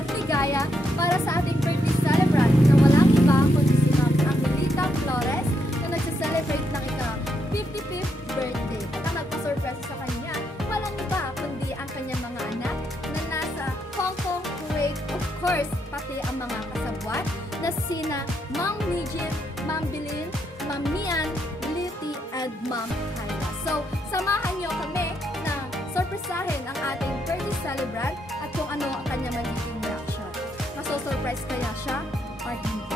at ligaya para sa ating birthday celebrant na walang iba kundi si Ma'am Angelita Flores na nagsa-celebrate ng ika-55th birthday. At ang nagpa-surprise sa kanya, walang iba kundi ang kanyang mga anak na nasa Hong Kong, Kuwait, of course, pati ang mga kasabwat na sina Ma'am Nijit, Ma'am Bilin, Ma'am Mian, Liti, and Ma'am Kyla. So, samahan niyo kami na surpresahin ang ating birthday celebrant at kung ano ang kanyang magiging reaction. Maso-surprise kaya siya or hindi?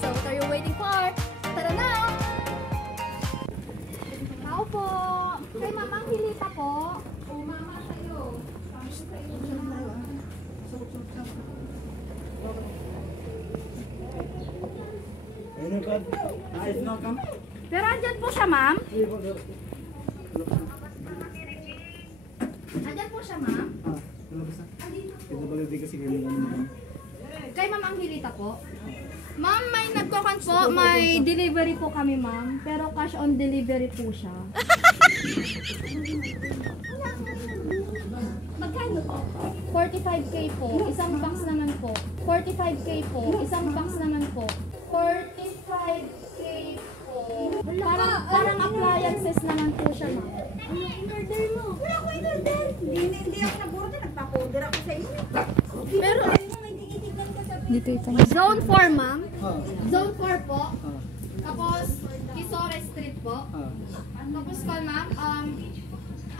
So, what are you waiting for? Tara na! Tao po! Kay Ma'am Angelita po. O, Mama sa'yo. Paano sa'yo? Pero andyan po siya, Ma'am? Andyan po siya, Ma'am? Kay Ma'am Angelita po. Ma'am, may nagkukan po, may delivery po kami, Ma'am. Pero cash on delivery po siya. Magkano po? 45K po. Isang box naman po. 45K po. Isang box naman po. 45K po. Parang appliances naman po siya, Ma'am. Ano in-order mo? Wala ko in-order. Hindi ako nag-order. Nagpa-order ako sa inyo. Pero, Dito ito. Zone 4, Ma'am. Zone 4 po. Tapos, Kisore Street po. Tapos po, Ma'am,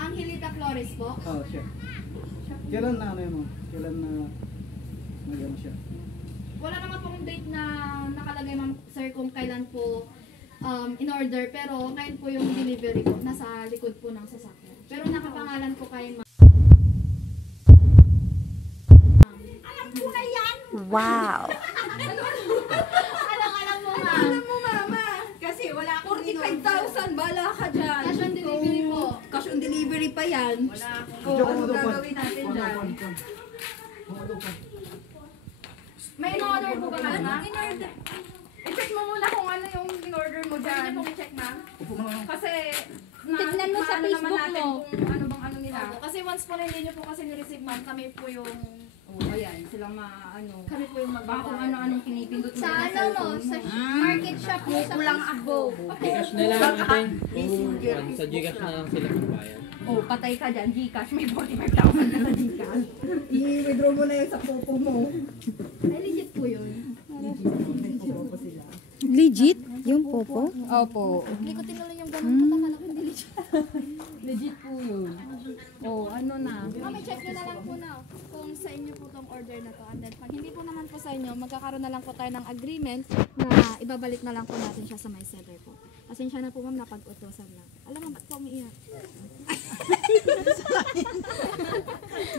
Angelita Flores po. Siya. Kailan na ano yun? Kailan na nag-ano siya? Wala naman pong date na nakalagay, Ma'am, sir, kung kailan po in-order. Pero ngayon po yung delivery po. Nasa likod po ng sasakyan. Pero nakapangalan po kay Ma'am. Alam ko na yan. Wow! Alam mo, Ma'am. Alam mo, Mama. Kasi wala akong 45,000. Bala ka dyan. Cash on delivery po. Cash on delivery pa yan. Wala akong. Anong gagawin natin dyan? May in-order po ba kayo, Ma'am? In-order. I-check mo muna kung ano yung in-order mo dyan. Pwede po i-check, Ma'am. Kasi, Tignan mo sa maano naman Facebook natin mo. kung ano bang ano nila. Kasi once po na hindi nyo po kasi ni-receive, Ma'am, kami po yung Ayan, silang maano. kami po yung Baka kung magbabayad. ano-anong pinipindot mo Sa na ano mo, sa market shop mo, sa kulang ako. Gcash na lang natin. Sa Gcash na lang sila magbayad. Oh, patay ka dyan, Gcash. May 45,000 na sa Gcash. I-withdraw mo na yun sa popo mo. Ay, legit po yun. Legit? Yung popo? Opo. Hindi ko tinala yung ganun po, takala ko hindi legit. Legit po yun. Oh, ano na. Mami, check nyo na lang po na kung sa inyo po tong order na to. And then, pag hindi po naman po sa inyo, magkakaroon na lang po tayo ng agreement na ibabalik na lang po natin siya sa may seller po. Pasensya na po, Ma'am, napag-utosan na. Alam mo, ba't ka umiiyak?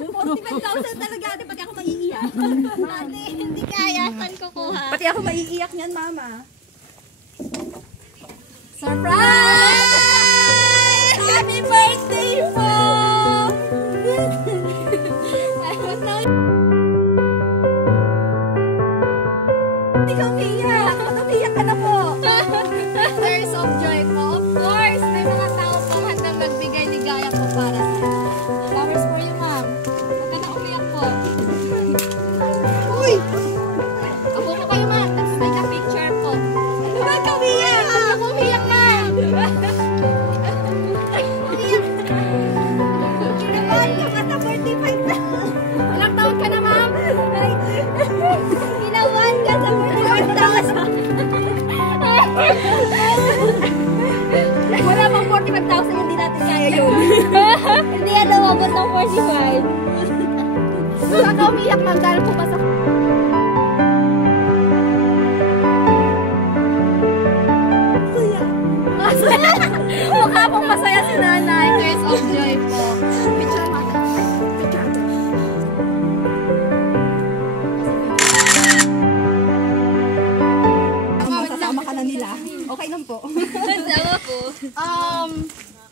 45,000 talaga, ate, pati ako maiiyak. Ate, hindi kaya. Saan kukuha? Pati ako maiiyak niyan, Mama. Surprise! Happy birthday po! Hindi ka umiiyak. Umiiyak ka na po. Tears of joy po. Of course, may mga tao pong handang magbigay ligaya po para sa inyo. Flowers for you, Ma'am. Huwag ka na umiyak po. Uy! Ako po kayo, Ma'am. Let's take a picture po. Huwag ka umiiyak. Huwag ka umiyak, Ma'am. Kinabahan ka ka sa 45 na. Ilang taon ka na, Ma'am? Kinabahan ka sa 45,000. Wala pang 45,000, hindi natin kaya yun. Hindi yan nawabot ng 45. Huwag ka umiyak, Ma'am. Dahil po ba sa... Mukha pong masaya si Nanay. Tears of joy po. Picture mo. Masasama ka na nila. Okay lang po. Sama po.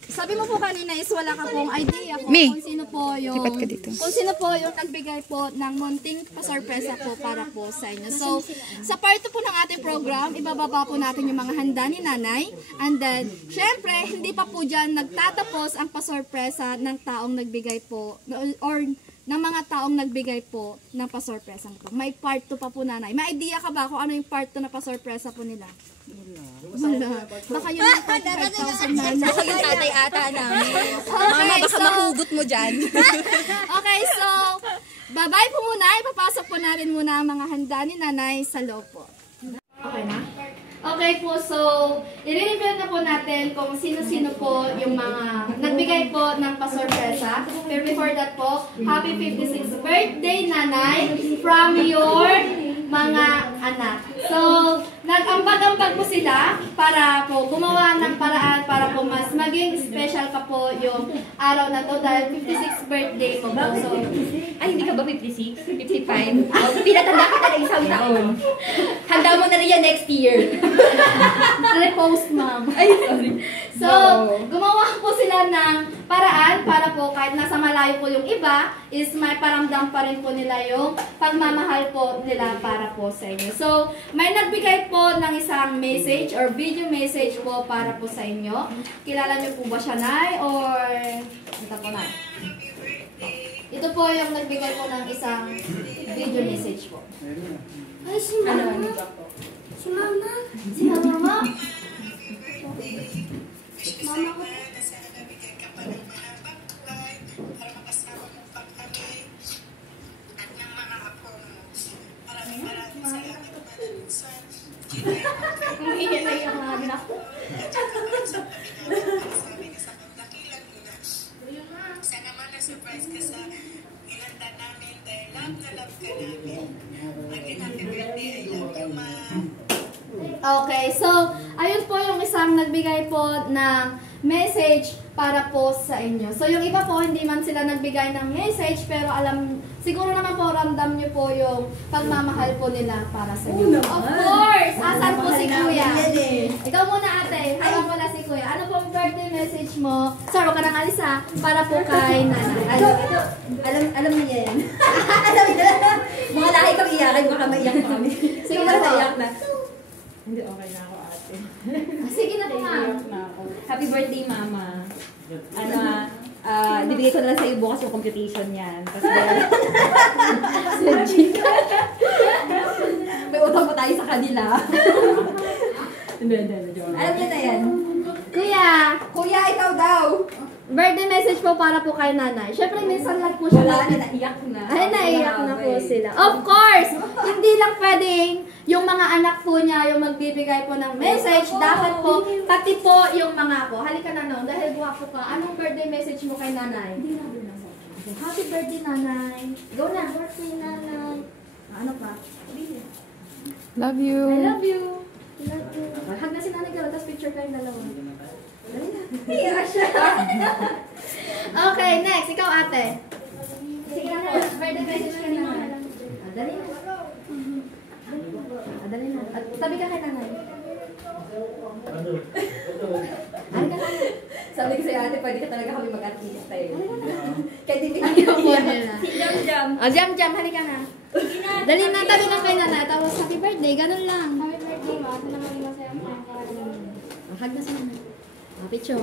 Sabi mo po kanina is wala ka pong idea kung sino po yung Lipat ka dito. kung sino po yung nagbigay po ng munting pasorpresa po para po sa inyo. So, sa part 2 po ng ating program, ibababa po natin yung mga handa ni Nanay. And then, syempre, hindi pa po dyan nagtatapos ang pasorpresa ng taong nagbigay po or ng mga taong nagbigay po ng pasorpresa po. May part 2 pa po, nanay. May idea ka ba kung ano yung part 2 na pasorpresa po nila? Wala. Baka yun yung 45,000 nanay. Ako yung tatay ata namin. Okay, Mama, baka so, mahugot mo dyan. okay, so, bye-bye po muna. Ipapasok po natin muna ang mga handa ni nanay sa loob po. Okay na? Okay po, so, i-reveal na po natin kung sino-sino po yung mga nagbigay po ng pasorpresa. Pero before that po, happy 56th birthday, nanay, from your mga anak. So, nag-ambag-ambag po sila para po gumawa ng paraan para po mas maging special pa po yung araw na to dahil 56th birthday po po. So, Ay, hindi ka ba 56? 55? Oh, pinatanda ka na isang taon. Handa mo na rin yan next year. repost, ma'am. Ay, sorry. So, gumawa po sila ng paraan para po kahit nasa malayo po yung iba, is may paramdam pa rin po nila yung pagmamahal po nila para po sa inyo. So, may nagbigay po ng isang message or video message po para po sa inyo. Kilala niyo po ba siya, Nay? Or, ito po, Nay. Ito po yung nagbigay po ng isang video message po. Ay, si Mama. Si Mama. Si Mama mo? Mama ko. Umiiyak na iyak na din ako. Sana man na-surprise ka sa inanda namin dahil love ka namin. Again, happy birthday. I love you, Ma. Okay, so, ayun po yung isang nagbigay po ng message para po sa inyo. So, yung iba po, hindi man sila nagbigay ng message, pero siguro naman po, ramdam nyo po yung pagmamahal po nila para sa inyo. Of course! Asan po si Kuya? Ikaw muna, ate. Alam mo na si Kuya. Ano pong birthday message mo? Sorry, huwag ka nang alis ha. Para po kay nanay. Alam niya yan. Alam niya. Mga laki kang iyakin, baka maiyak pa kami. Sige na po. Iyak na. Hindi, okay na ako, ate. Sige na po, ma'am. Happy birthday, Mama. Bibigay ko na lang sa'yo bukas yung computation yan. Kasi may utang pa tayo sa kanila. Hindi. Alam niya na yan. Kuya, ikaw daw. Birthday message po para po kay nanay. Siyempre, minsan lang po siya. Wala na, naiyak na. Ay, naiyak na po sila. Of course! Hindi lang pwedeng yung mga anak po niya yung magbibigay po ng message. Dapat po, pati po yung mga po. Halika na no, dahil guwapo ka. Anong birthday message mo kay nanay? Happy birthday, nanay. Go na. Birthday, nanay. Ano pa? Love you. I love you. Love you. Hag na si nanay ka, tapos picture kayong dalawa. Hiya siya. Okay, next. Ikaw, ate. Sige na po. Birthday message ka ni nanay. Dali na. Dali na. Tabi ka kay nanay. Ay, ka nanay. Sabi ko sa'yo, ate, pwede ka talaga kami mag-artista eh. Kaya di Ayaw po nila. Jam. Jam, halika na. Dali na, tabi ka kay nanay. Tapos, happy birthday. Ganun lang. Happy birthday, ma. Ito na maging masaya mo. Hag na si nanay. Picture.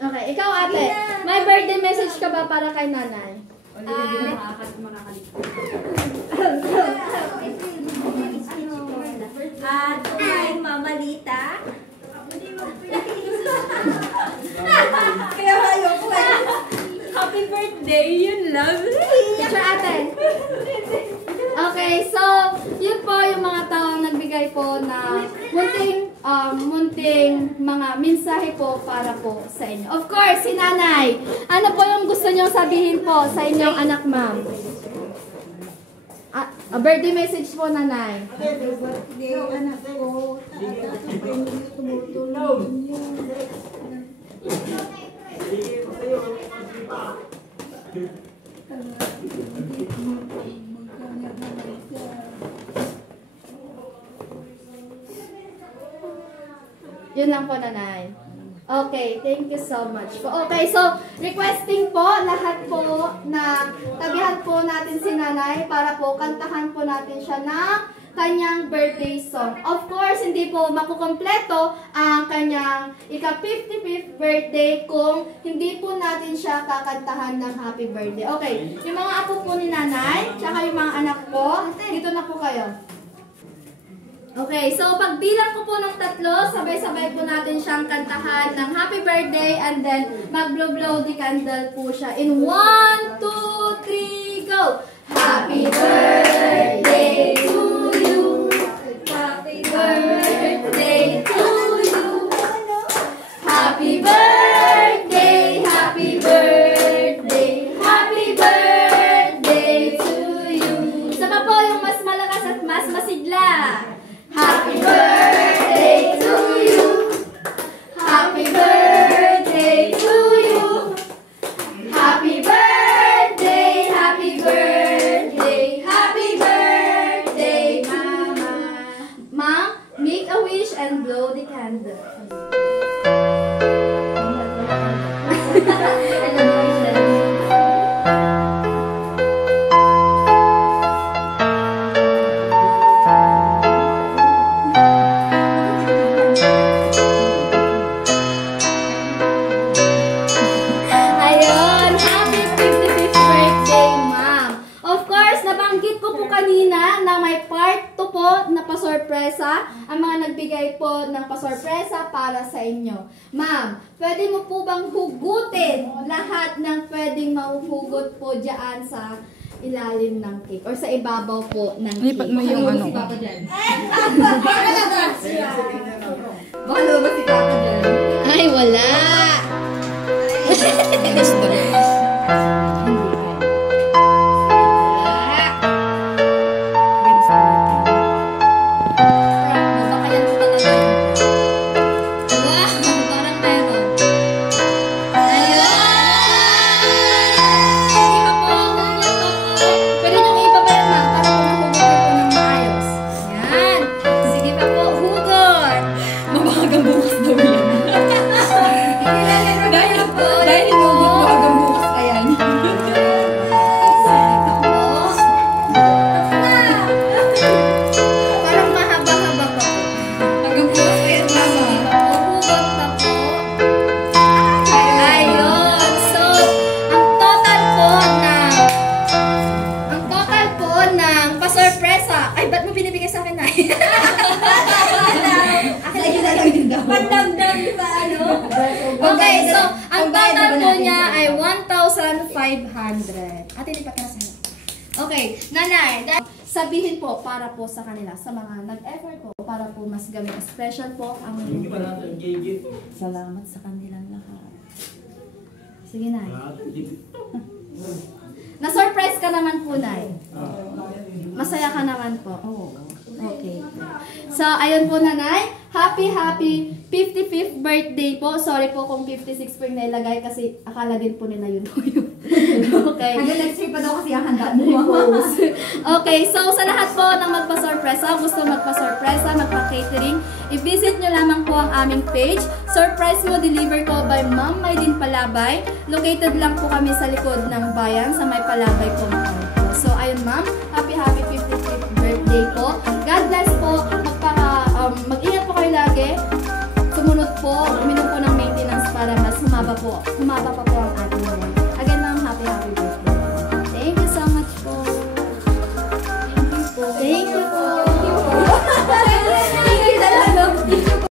Okay, ikaw ate. May birthday message ka ba para kay nanay? Hi, Mama Lita. Kaya ayoko eh. Happy birthday, yun lang. Picture ate. Okay, so, yun po yung mga taong nagbigay po na munting mga mensahe po para po sa inyo. Of course, si nanay. Ano po yung gusto niyong sabihin po sa inyong anak, ma'am? A birthday message po, nanay. Birthday, anak ko. Tumutulong. Yun lang po, nanay. Okay, thank you so much po. Okay, so, requesting po, lahat po na tabihan po natin si nanay para po kantahan po natin siya ng kanyang birthday song. Of course, hindi po makukompleto ang kanyang ika-55th birthday kung hindi po natin siya kakantahan ng happy birthday. Okay, yung mga apo po ni nanay, tsaka yung mga anak ko, dito na po kayo. Okay, so pagbilang ko po ng 3, sabay-sabay po natin siyang kantahan ng happy birthday and then mag-blow the candle po siya. In 1, 2, 3, go! Happy birthday to you! Happy birthday to you! Happy birthday! Happy birthday! Happy birthday to you! Isa pa po yung mas malakas at mas masigla. Happy birthday to you. Happy birthday to you. Happy birthday, happy birthday, happy birthday, Mama. Mom, make a wish and blow the candle. Sorpresa, ang mga nagbigay po ng pasorpresa para sa inyo. Ma'am, pwede mo po bang hugutin lahat ng pwedeng mahuhugot po dyan sa ilalim ng cake or sa ibabaw po ng cake? Lipat mo yung ano. Si Papa dyan. Baka lumabas si Papa dyan. Ay, wala! Gusto. Okay, so ang total po niya ay 1,500. Ate, lipat ka na sa'yo. Okay, nanay, sabihin po para po sa kanila, sa mga nag-effort po, para po mas gamit. Special po ang Salamat sa kanilang lahat. sige, nay. Na-surprise ka naman po, nay. Masaya ka naman po. Okay. So, ayun po, nanay. Happy 55th birthday po. Sorry po kung 56 po yung nailagay kasi akala din po nila yun po yun. Okay. Hanggang next week pa daw kasi ang handa mo. Okay, so sa lahat po ng magpa-sorpresa, gusto magpa-sorpresa, magpa-catering, i-visit nyo lamang po ang aming page. Surprise mo, deliver ko by Ma'am Maylin Palabay. Located lang po kami sa likod ng bayan, sa may Palabay po. So, ayun ma'am, happy 55th birthday po. God bless po. Mag-ingat po kayo lagi. Sumunod po, uminom po ng maintenance para mas humaba pa po ang